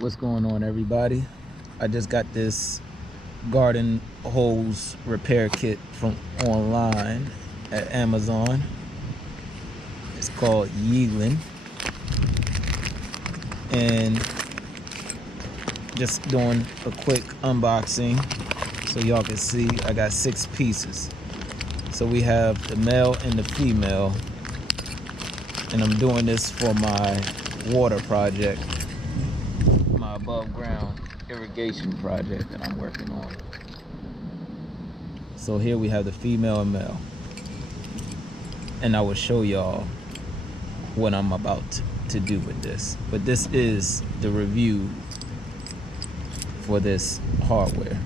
What's going on, everybody? I just got this garden hose repair kit from online at Amazon. It's called YELUN, and just doing a quick unboxing so y'all can see. I got 6 pieces. So we have the male and the female, and I'm doing this for my water project, my above ground irrigation project that I'm working on. So here we have the female and male, and I will show y'all what I'm about to do with this. But this is the review for this hardware.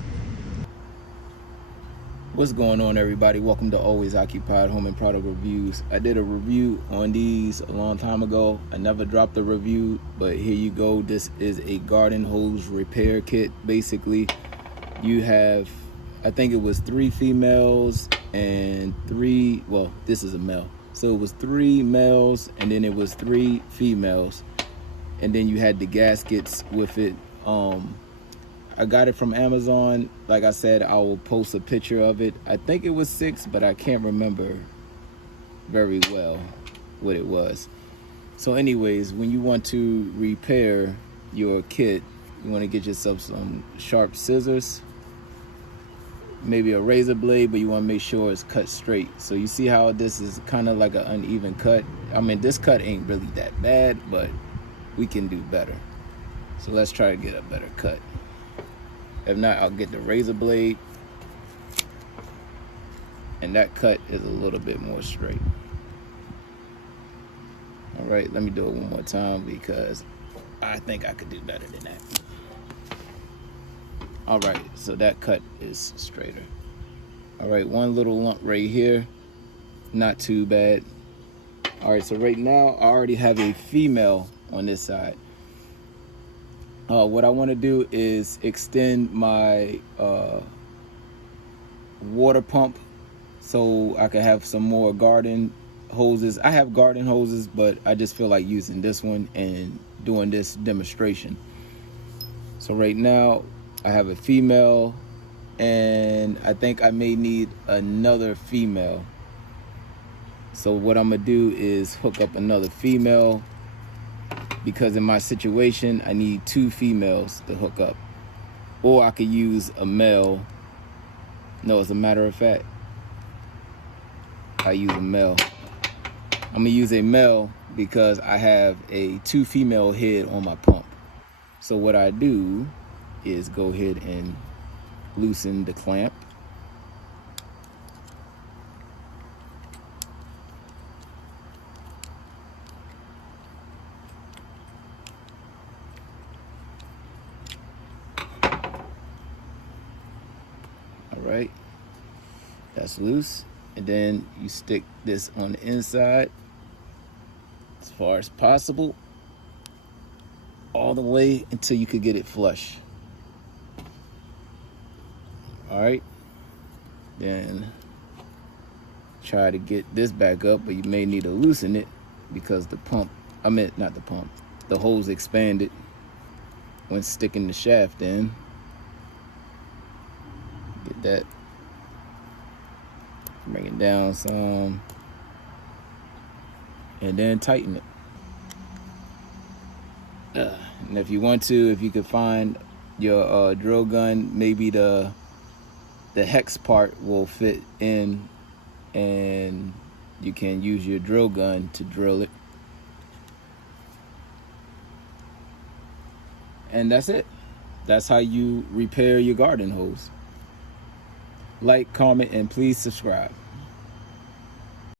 What's going on, everybody? Welcome to Always Occupied Home and Product Reviews. I did a review on these a long time ago. I never dropped a review, but here you go. This is a garden hose repair kit. Basically, you have, I think it was 3 females and 3, well, this is a male. So it was 3 males and then it was 3 females. And then you had the gaskets with it. I got it from Amazon. Like I said, I will post a picture of it. I think it was 6, but I can't remember very well what it was. So anyways, when you want to repair your kit, you want to get yourself some sharp scissors, maybe a razor blade, but you want to make sure it's cut straight. So you see how this is kind of like an uneven cut. I mean, this cut ain't really that bad, but we can do better. So let's try to get a better cut. If not, I'll get the razor blade, and that cut is a little bit more straight. All right, let me do it one more time because I think I could do better than that. All right, so that cut is straighter. All right, one little lump right here, not too bad. All right, so right now I already have a female on this side. What I want to do is extend my water pump so I can have some more garden hoses. I have garden hoses, but I just feel like using this one and doing this demonstration. So right now I have a female, and I think I may need another female. So what I'm gonna do is hook up another female, because in my situation I need 2 females to hook up, or I could use a male. No, as a matter of fact, I use a male. I'm gonna use a male because I have a 2 female head on my pump. So what I do is go ahead and loosen the clamp. Right, that's loose, and then you stick this on the inside as far as possible, all the way until you could get it flush. All right, then try to get this back up, but you may need to loosen it because the pump, I meant not the pump, the hose expanded when sticking the shaft in. Get that, bring it down some, and then tighten it. And if you want to, if you could find your drill gun, maybe the hex part will fit in, and you can use your drill gun to drill it. And that's it. That's how you repair your garden hose. Like, comment, and please subscribe.